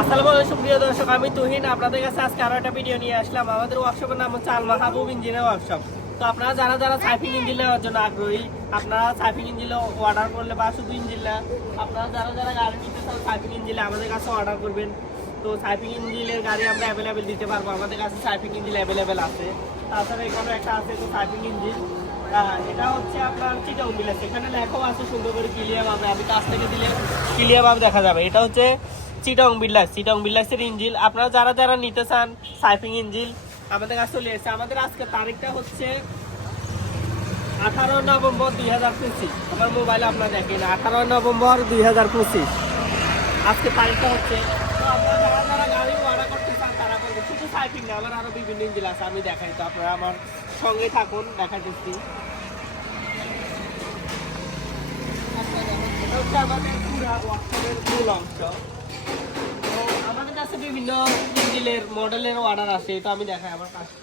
আসসালামু আলাইকুম প্রিয় দর্শক, আমি তুহিন আপনাদের কাছে আজকে আরো একটা ভিডিও নিয়ে আসলাম। আমাদের ওয়ার্কশপের নাম হচ্ছে আল মাহবুব ইঞ্জিনের ওয়ার্কশপ। তো আপনারা যারা সাইফিং ইঞ্জিন নেওয়ার জন্য আগ্রহী, আপনারা সাইফিং ইঞ্জিন অর্ডার করলে বা শুধু ইঞ্জিন না, আপনারা যারা গাড়ি নিতে চান সাইফিং ইঞ্জিনে আমাদের কাছে অর্ডার করবেন। তো সাইফিং ইঞ্জিনের গাড়ি আমরা অ্যাভেলেবেল দিতে পারবো, আমাদের কাছে সাইফিং ইঞ্জিন অ্যাভেলেবেল আছে। তাছাড়া এখানে একটা আছে তো সাইফিং ইঞ্জিন, এটা হচ্ছে আপনার চিটাং বিলাস, এখানে লেখাও আছে সুন্দর করে ক্লিয়ার ভাবে, আমি কাছ থেকে দিলে ক্লিয়ার ভাবে দেখা যাবে। এটা হচ্ছে চিটাং বিলাসের ইঞ্জিন। আপনারা যারা নিতে চান সাইফিং ইঞ্জিন আমাদের কাছে চলে এসেছে। আমাদের আজকে তারিখটা হচ্ছে 18 নভেম্বর 2025। আমার মোবাইলে আপনারা দেখেন 18 নভেম্বর 2025 আজকে তারিখটা হচ্ছে। তো আপনারা যারা গাড়ি অর্ডার করতে চান তারা করবেন, শুধু সাইফিং না, আমার আরো বিভিন্ন ইঞ্জিন আছে, আমি দেখাই। তো আপনারা আমার সঙ্গে থাকুন, দেখাচ্ছি। এটা হচ্ছে আমাদের পুরা ওয়ার্কশপের মূল অংশ। আমাদের কাছে বিভিন্ন ইঞ্জিনের মডেলের অর্ডার আছে, তো আমি দেখাই আমার কাছে।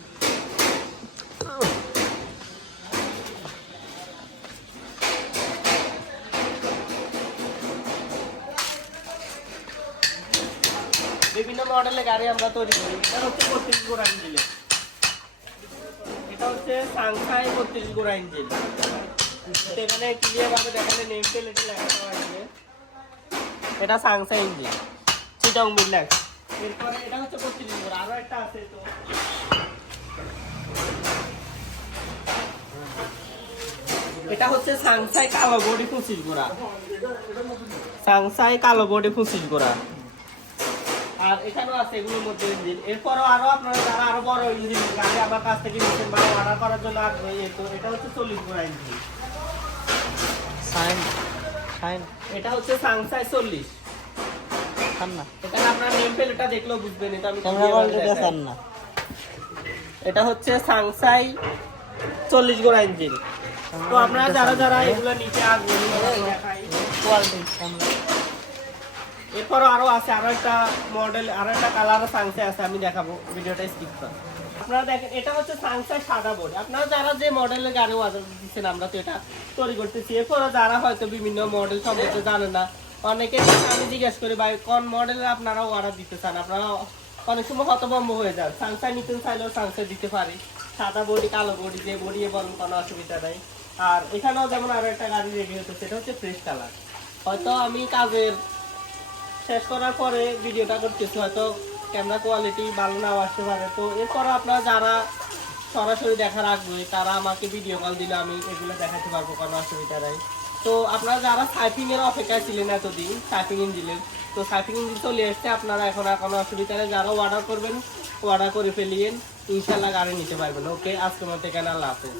বিভিন্ন মডেলের গাড়ি আমরা তৈরি করি। এটা হচ্ছে 32 গোড়া ইঞ্জিন, এটা হচ্ছে সাংহাই 32 গোড়া ইঞ্জিন। এখানে ক্লিয়ার ভাবে দেখালে নেম প্লেটে লেখা আছে এটা সাংহাই ইঞ্জিন চিটাং বিলাস। এরপরে এটা হচ্ছে 32 গোড়া, আরো একটা আছে। তো এটা হচ্ছে সাংহাই কালো বডি 25 গোড়া, সাংহাই কালো বডি 25 গোড়া। আর এখানেও আছে এগুলোর মধ্যে ইঞ্জিন। এরপরও আরো আপনারা যারা আরো বড় ইঞ্জিন গাড়ি আমার কাছ থেকে নিচ্ছেন বা অর্ডার করার জন্য আগ্রহী, তো এটা হচ্ছে 40 গোড়া ইঞ্জিন। এটা হচ্ছে সাংহাই 40। এখানে আপনার নেম প্লেটটা দেখলেও বুঝবেন, এটা আমি না। এটা হচ্ছে সাংহাই 40 গোড়া ইঞ্জিন। তো আপনারা যারা এগুলো নিতে আগ্রহী দেখাই। এরপরও আরো আছে, আরো একটা মডেল, আরো একটা কালার সাংহাই আছে, আমি দেখাবো, ভিডিওটা স্কিপ করুন। আপনারা দেখেন এটা হচ্ছে সাংহাই সাদা বডি। আপনারা যারা যে মডেলের গাড়ি অর্ডার দিচ্ছেন আমরা তো এটা তৈরি করতেছি। এরপরও যারা হয়তো বিভিন্ন মডেল সম্পর্কে জানেন না, অনেকে আমি জিজ্ঞেস করি ভাই কোন মডেলের আপনারা অর্ডার দিতে চান, আপনারা অনেক সময় হতভম্ব হয়ে যান। সাংহাই নিতে চাইলেও সাংহাই দিতে পারি, সাদা বডি কালো বডি যে বডি বলুন কোনো অসুবিধা নাই। আর এখানেও যেমন আরো একটা গাড়ি রেডি হচ্ছে, সেটা হচ্ছে ফ্রেশ কালার। হয়তো আমি কাজের শেষ করার পরে ভিডিওটা করতেছি, হয়তো ক্যামেরা কোয়ালিটি ভালো নাও আসতে পারে। তো এরপর আপনারা যারা সরাসরি দেখার আগ্রহী তারা আমাকে ভিডিও কল দিলে আমি এগুলো দেখাতে পারবো, কোনো অসুবিধা নাই। তো আপনারা যারা সাইফিং এর অপেক্ষায় ছিলেন এতদিন সাইফিং ইঞ্জিনের, তো সাইফিং ইঞ্জিন চলে এসছে, আপনারা এখন আর কোনো অসুবিধা নেই। যারা অর্ডার করবেন অর্ডার করে ফেলিয়েন, ইনশাল্লাহ গাড়ি নিতে পারবেন। ওকে, আজকের মতো এখানে আল্লাহ হাফেজ।